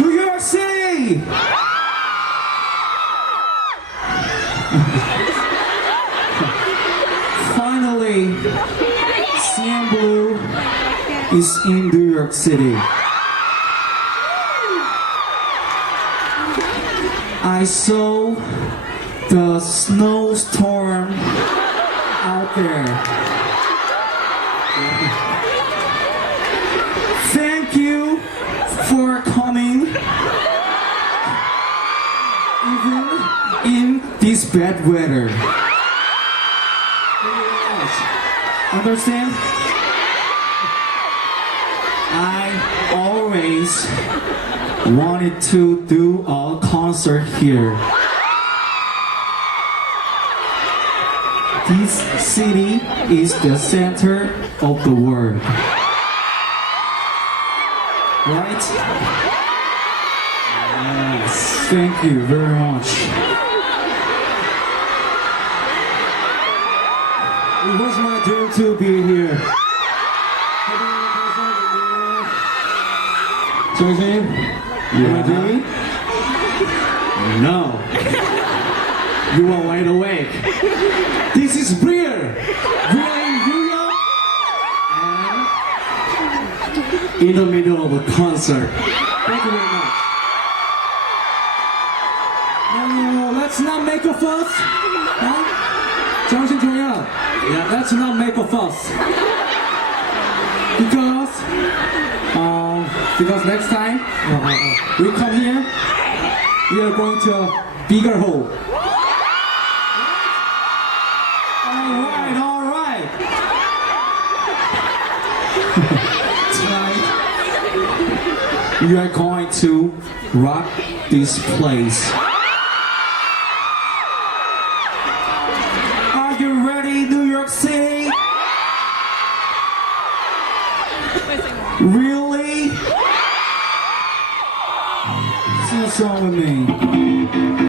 New York City! Finally, CN Blue is in New York City. I saw the snowstorm out there. Thank you for coming, even in this bad weather. Understand? I always wanted to do a concert here. This city is the center of the world. Right? Yes, thank you very much. It was my dream to be here. Sorry, am I dreaming? No. You are wide awake. This is real. Real in New York. And in the middle of a concert. Thank you very much. No, let's not make a fuss. Huh? 정신차려. Yeah, let's not make a fuss. Because next time we come here, we are going to a bigger hole. All right. Tonight, we are going to rock this place. Are you ready, New York City? Really? Sing a song with me.